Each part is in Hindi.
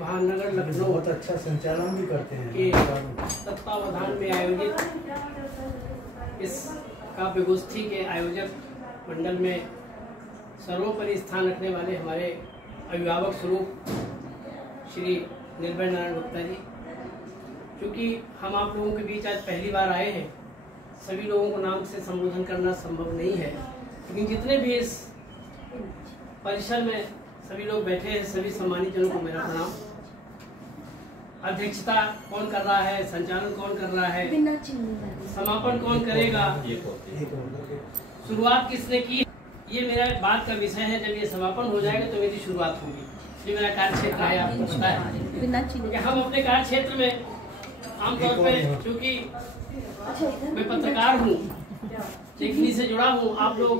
महानगर लखनऊ बहुत अच्छा संचालन भी करते हैं के तत्वावधान में आयोजित इस काव्य गोष्ठी के आयोजक मंडल में सर्वोपरि स्थान रखने वाले हमारे अभिभावक स्वरूप श्री निर्भय नारायण गुप्ता जी, क्योंकि हम आप लोगों के बीच आज पहली बार आए हैं, सभी लोगों को नाम से संबोधन करना संभव नहीं है, लेकिन जितने भी इस परिसर में सभी लोग बैठे हैं, सभी सम्मानित जनों को मेरा प्रणाम। अध्यक्षता कौन कर रहा है, संचालन कौन कर रहा है, समापन कौन करेगा, शुरुआत किसने की, ये मेरा बात का विषय है। जब ये समापन हो जाएगा तो मेरी शुरुआत होगी। ये मेरा कार्य क्षेत्र है, आपको पता है। क्योंकि हम अपने कार्य क्षेत्र में आमतौर पे, क्योंकि मैं पत्रकार हूँ, लेखनी से जुड़ा हूँ, आप लोग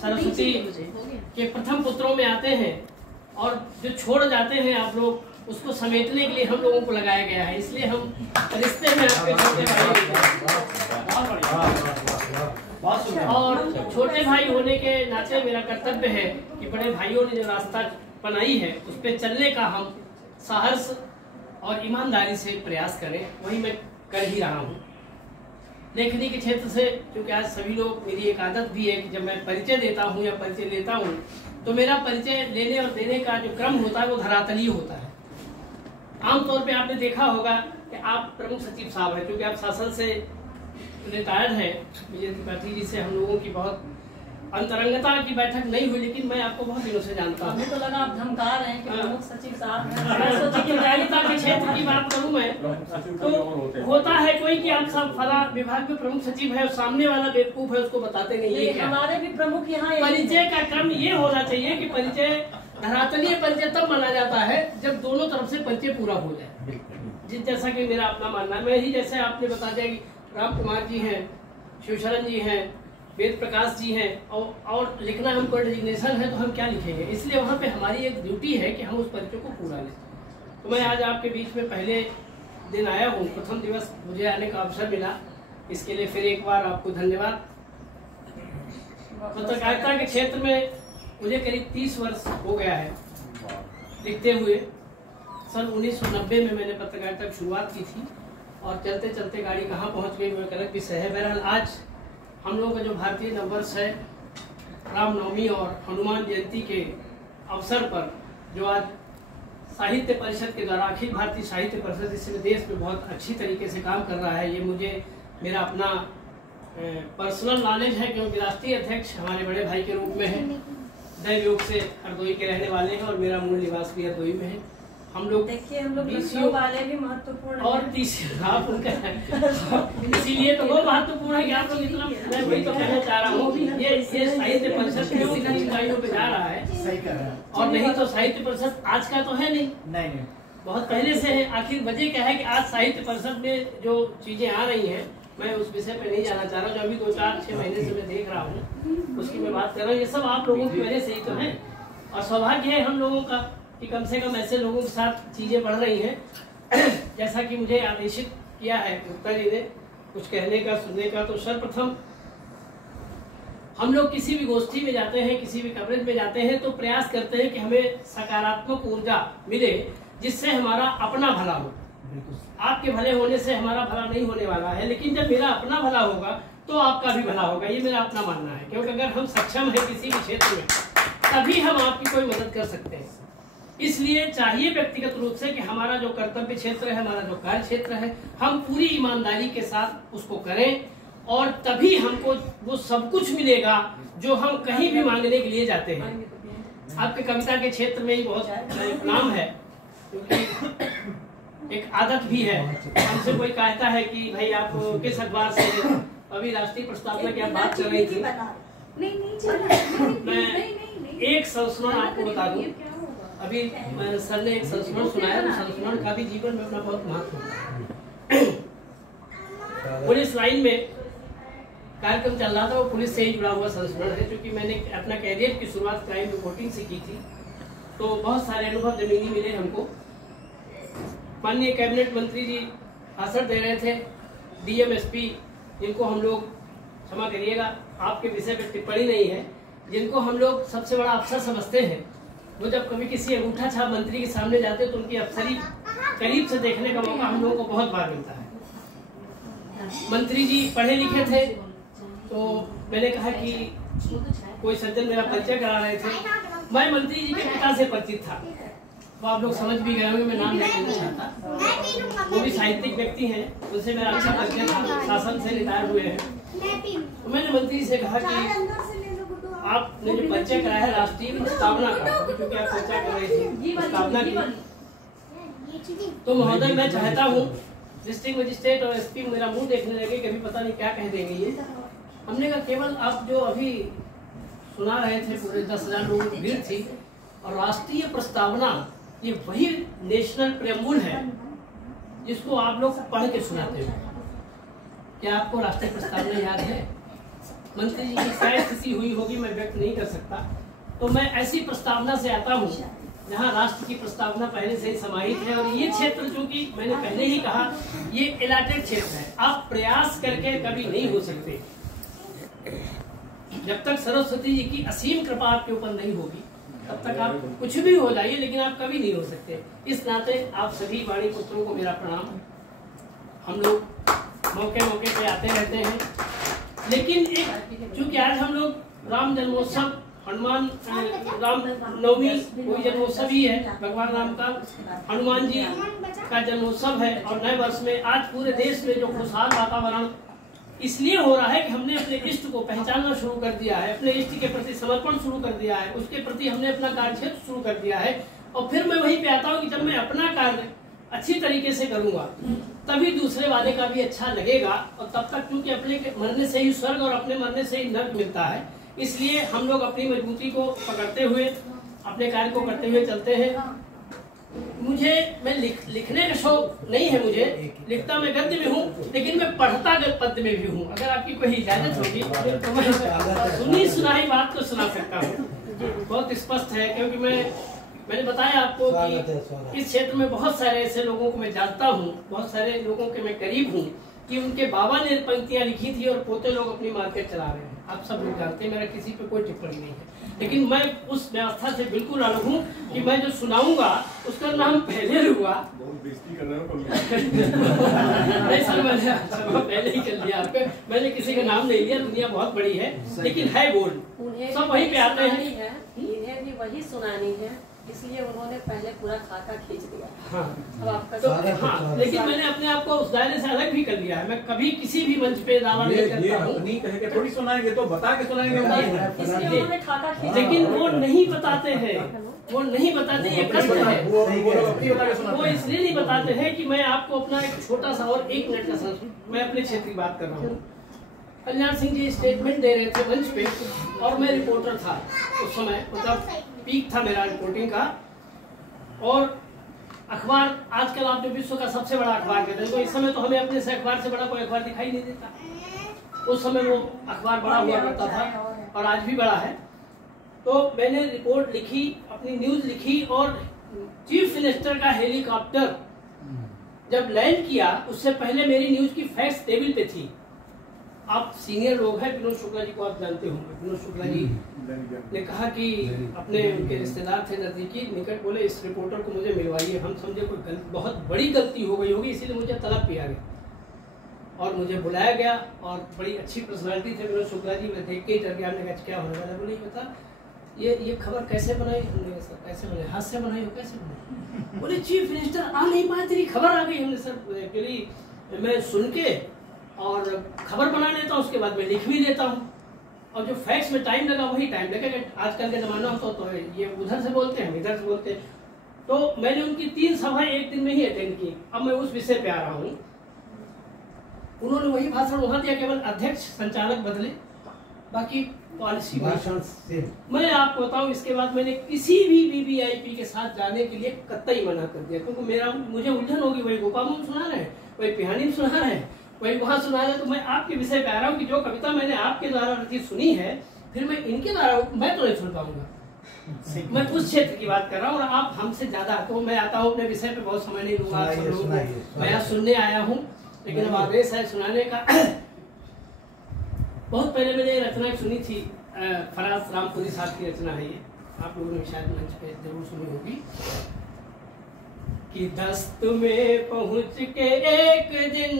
सरस्वती के प्रथम पुत्रों में आते हैं और जो छोड़ जाते हैं आप लोग, उसको समेटने के लिए हम लोगों को लगाया गया है। इसलिए हम रिश्ते में आपके छोटे भाई और छोटे भाई होने के नाते मेरा कर्तव्य है कि बड़े भाइयों ने जो रास्ता बनाई है उस पर चलने का हम साहस और ईमानदारी से प्रयास करें, वही मैं कर ही रहा हूँ। लेखनी के क्षेत्र से, क्योंकि आज सभी लोग, मेरी एक आदत भी है कि जब मैं परिचय देता हूँ या परिचय लेता हूँ तो मेरा परिचय लेने और देने का जो क्रम होता है वो धरातलीय होता है। आमतौर पे आपने देखा होगा कि आप प्रमुख सचिव साहब हैं, क्योंकि आप शासन से रिटायर्ड हैं। विजय त्रिपाठी जी से हम लोगों की बहुत अंतरंगता की बैठक नहीं हुई, लेकिन मैं आपको बहुत दिनों से जानता हूँ। हमें तो लगा आप धमकार हैं कि प्रमुख सचिव साहब हैं। के क्षेत्र की बात करूँ मैं तो होता है कोई कि आप सब फला विभाग में प्रमुख सचिव है, सामने वाला बेवकूफ है, उसको बताते नहीं है। हमारे भी प्रमुख यहाँ परिचय का क्रम ये होना चाहिए कि परिचय, धरातलीय परिचय तब माना जाता है जब दोनों तरफ से परिचय पूरा हो जाए। जिस जैसा कि मेरा अपना मानना है, मैं ही जैसे आपने बता दिया कि राम कुमार जी हैं, शिवशरण जी हैं, वेद प्रकाश जी हैं, और लिखना हमको डिजिग्नेशन है तो हम क्या लिखेंगे। इसलिए वहाँ पे हमारी एक ड्यूटी है कि हम उस परिचय को पूरा लें। तो मैं आज आपके बीच में पहले दिन आया हूँ, प्रथम दिवस मुझे आने का अवसर मिला, इसके लिए फिर एक बार आपको धन्यवाद। पत्रकारिता के क्षेत्र में मुझे करीब 30 वर्ष हो गया है लिखते हुए। सन 1990 में मैंने पत्रकारिता की शुरुआत की थी और चलते चलते गाड़ी कहाँ पहुँच गई वो एक अलग विषय है। बहरहाल आज हम लोगों का जो भारतीय नववर्ष है, रामनवमी और हनुमान जयंती के अवसर पर, जो आज साहित्य परिषद के द्वारा, अखिल भारतीय साहित्य परिषद इस देश में बहुत अच्छी तरीके से काम कर रहा है, ये मुझे मेरा अपना पर्सनल नॉलेज है, क्योंकि राष्ट्रीय अध्यक्ष हमारे बड़े भाई के रूप में है, दैव योग से हरदोई के रहने वाले हैं और मेरा मूल निवास भी हरदोई में है। हम लोग देखिए, हम लोग लखनऊ वाले भी महत्वपूर्ण और आप उनका इसीलिए तो वो महत्वपूर्ण है कि आप लोग इतना, मैं वही तो कहना चाह रहा हूँ, ये साहित्य परिषद की ऊंचाइयों पे जा रहा है। सही कर रहा है। और नहीं तो साहित्य परिषद आज का तो है नहीं, बहुत पहले से है। आखिर वजह क्या है कि आज साहित्य परिषद में जो चीजें आ रही हैं, मैं उस विषय पे नहीं जाना चाह रहा हूँ। जो अभी 2-4-6 महीने से मैं देख रहा हूँ उसकी मैं बात कर रहा हूँ। ये सब आप लोगों की वजह से ही तो है, और सौभाग्य है हम लोगों का कि कम से कम ऐसे लोगों के साथ चीजें बढ़ रही हैं। जैसा कि मुझे आदेशित किया है गुप्ता जी ने कुछ कहने का, सुनने का, तो सर्वप्रथम हम लोग किसी भी गोष्ठी में जाते हैं, किसी भी कवरेज में जाते हैं तो प्रयास करते हैं कि हमें सकारात्मक ऊर्जा मिले, जिससे हमारा अपना भला हो। आपके भले होने से हमारा भला नहीं होने वाला है, लेकिन जब मेरा अपना भला होगा तो आपका भी भला होगा, ये मेरा अपना मानना है। क्योंकि अगर हम सक्षम हैं किसी भी क्षेत्र में, तभी हम आपकी कोई मदद कर सकते हैं। इसलिए चाहिए व्यक्तिगत रूप से कि हमारा जो कर्तव्य क्षेत्र है, हमारा जो कार्य क्षेत्र है, हम पूरी ईमानदारी के साथ उसको करें, और तभी हमको वो सब कुछ मिलेगा जो हम कहीं भी मांगने के लिए जाते हैं। आपके कविता के क्षेत्र में ही बहुत नाम है, क्योंकि एक आदत भी है। हमसे कोई कहता है कि भाई आप किस अखबार से, अभी राष्ट्रीय प्रस्तावना की आप बात कर रही थी, मैं एक संस्मरण आपको बता दूं। अभी सर ने एक संस्मरण सुनाया, तो संस्मरण का भी जीवन में अपना बहुत महत्व है। पुलिस लाइन में कार्यक्रम चल रहा था, वो पुलिस से ही जुड़ा हुआ संस्मरण है, क्योंकि मैंने अपना कैरियर की शुरुआत क्राइम रिपोर्टिंग से की थी, तो बहुत सारे अनुभव जमीनी मिले हमको। माननीय कैबिनेट मंत्री जी भाषण दे रहे थे, डीएम एसपी, जिनको हम लोग, क्षमा करिएगा आपके विषय पर टिप्पणी नहीं है, जिनको हम लोग सबसे बड़ा अफसर समझते हैं, वो जब कभी किसी अंगूठा छाप मंत्री के सामने जाते तो उनकी अफसरी करीब से देखने का मौका हम लोगों को बहुत बार मिलता है। मंत्री जी पढ़े लिखे थे, तो मैंने कहा कि कोई सज्जन मेरा परिचय करा रहे थे। मैं मंत्री जी के पिता से परिचित था, तो आप लोग समझ भी गए होंगे, मैं नाम नहीं लेना चाहता। वो भी साहित्यिक व्यक्ति हैं, उनसे मेरा अच्छा परिचय था, शासन से रिटायर हुए हैं। तो मैंने मंत्री से कहा कि आपने जो परिचय कराया है राष्ट्रीय प्रस्तावना का, क्योंकि आप चर्चा कर रहे थे प्रस्तावना की, तो महोदय मैं चाहता हूँ डिस्ट्रिक्ट मजिस्ट्रेट और एसपी मेरा मुंह देखने लगे, कभी पता नहीं क्या कह देंगे ये। हमने कहा केवल आप जो अभी सुना रहे थे पूरे 10,000 लोगों की भीड़ थी, और राष्ट्रीय प्रस्तावना ये वही नेशनल प्रेम्बुल है जिसको आप लोग पढ़ के सुनाते हो। क्या आपको राष्ट्रीय प्रस्तावना याद है? मंत्री जी की क्या स्थिति हुई होगी मैं व्यक्त नहीं कर सकता। तो मैं ऐसी प्रस्तावना से आता हूँ जहाँ राष्ट्र की प्रस्तावना पहले से ही समाहित है, और ये क्षेत्र चूंकि मैंने पहले ही कहा ये इलाटेड क्षेत्र है, आप प्रयास करके कभी नहीं हो सकते। जब तक सरस्वती जी की असीम कृपा आपके ऊपर नहीं होगी तब तक आप कुछ भी हो जाइए, लेकिन आप कभी नहीं हो सकते। इस नाते आप सभी वाणी पुत्रों को मेरा प्रणाम। हम लोग मौके मौके पे आते रहते हैं, लेकिन एक चूंकि आज हम लोग राम जन्मोत्सव, हनुमान राम नवमी कोई जन्मोत्सव ही है, भगवान राम का हनुमान जी का जन्मोत्सव है, और नए वर्ष में आज पूरे देश में जो खुशहाल वातावरण इसलिए हो रहा है कि हमने अपने इष्ट को पहचानना शुरू कर दिया है, अपने इष्ट के प्रति समर्पण शुरू कर दिया है, उसके प्रति हमने अपना कार्य क्षेत्र शुरू कर दिया है। और फिर मैं वहीं पे आता हूँ कि जब मैं अपना कार्य अच्छी तरीके से करूंगा तभी दूसरे वाले का भी अच्छा लगेगा, और तब तक क्योंकि अपने मरने से ही स्वर्ग और अपने मरने से ही नर्क मिलता है, इसलिए हम लोग अपनी मजबूती को पकड़ते हुए अपने कार्य को करते हुए चलते हैं। मैं लिखने का शौक नहीं है, मुझे लिखता मैं गद्य में हूँ, लेकिन मैं पढ़ता पद्य में भी हूँ। अगर आपकी कोई इजाजत होगी तो मैं सुनी सुनाई बात को सुना सकता हूँ, बहुत स्पष्ट है। क्योंकि मैंने बताया आपको कि इस क्षेत्र में बहुत सारे ऐसे लोगों को मैं जानता हूँ, बहुत सारे लोगों के मैं करीब हूँ कि उनके बाबा ने पंक्तियां लिखी थी और पोते लोग अपनी मार्केट चला रहे हैं। आप सब लोग जानते हैं, मेरा किसी पे कोई टिप्पणी नहीं है, लेकिन मैं उस व्यवस्था से बिल्कुल अलग हूँ कि मैं जो सुनाऊंगा उसका नाम पहले हुआ नहीं सर, मैंने पहले ही कर लिया आपके, मैंने किसी का नाम नहीं लिया। दुनिया बहुत बड़ी है, लेकिन है बोल सब वहीं पे आते हैं। इन्हें भी वही सुनानी है, इसलिए उन्होंने पहले पूरा खाका खींच दिया। हाँ, अब आपका तो हाँ, लेकिन मैंने अपने आप को उस दायरे से अलग भी कर लिया है। मैं कभी किसी भी मंच पे दावा नहीं करता हूँ। नहीं कहेंगे थोड़ी सुनाएंगे तो बता के सुनाएंगे, इसलिए उन्होंने खाका खींच, लेकिन वो नहीं बताते हैं, वो नहीं बताते, ये कष्ट है। वो इसलिए नहीं बताते हैं कि मैं आपको अपना एक छोटा सा और 1 मिनट का मैं अपने क्षेत्र की बात कर रहा हूँ। कल्याण सिंह जी स्टेटमेंट दे रहे थे मंच पे, और मैं रिपोर्टर था उस समय, मतलब पीक था मेरा रिपोर्टिंग का। और अखबार आजकल आप जो विश्व का सबसे बड़ा अखबार कहते हैं, तो इस समय तो हमें अपने से अखबार से बड़ा कोई अखबार दिखाई नहीं देता। उस समय वो अखबार बड़ा हुआ करता था, और आज भी बड़ा है। तो मैंने रिपोर्ट लिखी, अपनी न्यूज लिखी, और चीफ मिनिस्टर का हेलीकॉप्टर जब लैंड किया उससे पहले मेरी न्यूज की फैक्स टेबल पे थी। आप सीनियर लोग हैं, विनोद शुक्ला जी को आप जानते होंगे। विनोद शुक्ला जी ने कहा कि अपने उनके रिश्तेदार थे नजदीकी निकट, बोले इस रिपोर्टर को मुझे मिलवाइए, हम समझे कोई बहुत बड़ी गलती हो गई होगी, इसीलिए मुझे तलब किया गया और मुझे बुलाया गया। और बड़ी अच्छी पर्सनालिटी थे विनोद शुक्ला जी, मैं देख के ही डर गया। हमने कहा क्या होने वाला, बोले बता ये खबर कैसे बनाई? हमने कहा सर कैसे बनाई? हाथ से बनाई हो? कैसे बनाई? बोले चीफ मिनिस्टर आ नहीं पाए, तेरी खबर आ गई। हमने सर एक्चुअली मैं सुन के और खबर बना लेता हूँ, उसके बाद मैं लिख भी लेता हूँ, और जो फैक्ट्स में टाइम लगा वही टाइम लगेगा। आजकल का जमाना होता तो ये उधर से बोलते हैं, हम इधर से बोलते हैं। तो मैंने उनकी 3 सभाएं एक दिन में ही अटेंड की। अब मैं उस विषय पे आ रहा हूँ। उन्होंने वही भाषण वहां दिया, केवल अध्यक्ष संचालक बदले, बाकी पॉलिसी भाषण से। मैं आपको बताऊं, इसके बाद मैंने किसी भी वीवीआईपी के साथ जाने के लिए कतई मना कर दिया, क्योंकि मुझे उलझन होगी। वही गोपामुन सुना रहे, वही पिहानी सुना रहे, वही वहां सुना रहे। तो मैं आपके विषय पे आ रहा हूँ कि जो कविता मैंने आपके द्वारा रचित सुनी है, फिर मैं इनके द्वारा मैं तो नहीं सुन पाऊंगा। मैं उस क्षेत्र की बात कर रहा हूँ, और आप हमसे ज्यादा। तो मैं आता हूँ अपने विषय पे, बहुत समय नहीं लूंगा आप सब लोगों को। मैं यहाँ सुनने आया हूँ, लेकिन अब आदेश है सुनाने का। बहुत पहले मैंने रचना सुनी थी, फराज रामपुरी साहब की रचना है ये, आप लोगों ने शायद मंच पे जरूर सुनी होगी कि दस्त में पहुंच के एक दिन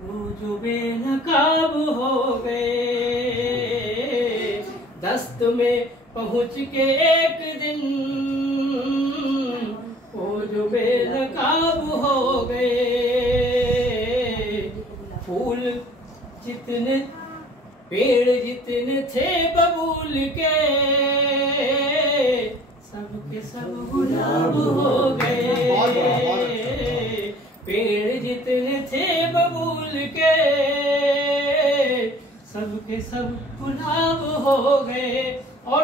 वो जो बेनकाब हो गए, दस्त में पहुंच के एक दिन वो जो बेनकाब हो गए। फूल जितने पेड़ जितने थे बबूल के, सबके सब गुलाब हो गए। पेड़ जितने थे बबूल के, सबके सब गुलाब हो गए। और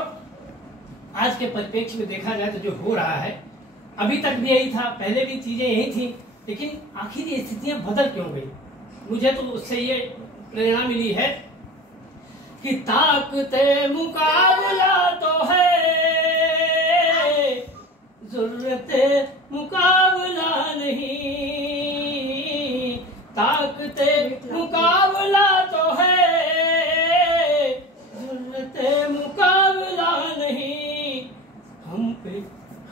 आज के परिप्रेक्ष्य में देखा जाए तो जो हो रहा है, अभी तक भी यही था, पहले भी चीजें यही थी, लेकिन आखिर ये स्थितियां बदल क्यों गई? मुझे तो उससे ये प्रेरणा मिली है कि ताकते मुकाबला तो है, ज़रूरते मुकाबला नहीं। ताकते मुकाबला तो है, ज़रूरते मुकाबला नहीं।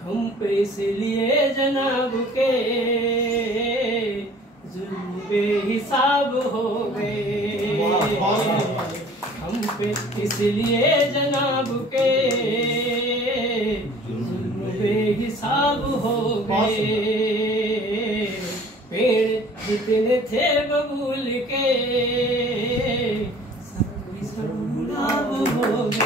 हम पे इसलिए जनाब के जुल्म बेहिसाब हो गए। हम पे इसलिए जनाब के जुल्म बेहिसाब हो गए। पेड़ जितने थे बबूल के, सब गुलाब हो गए।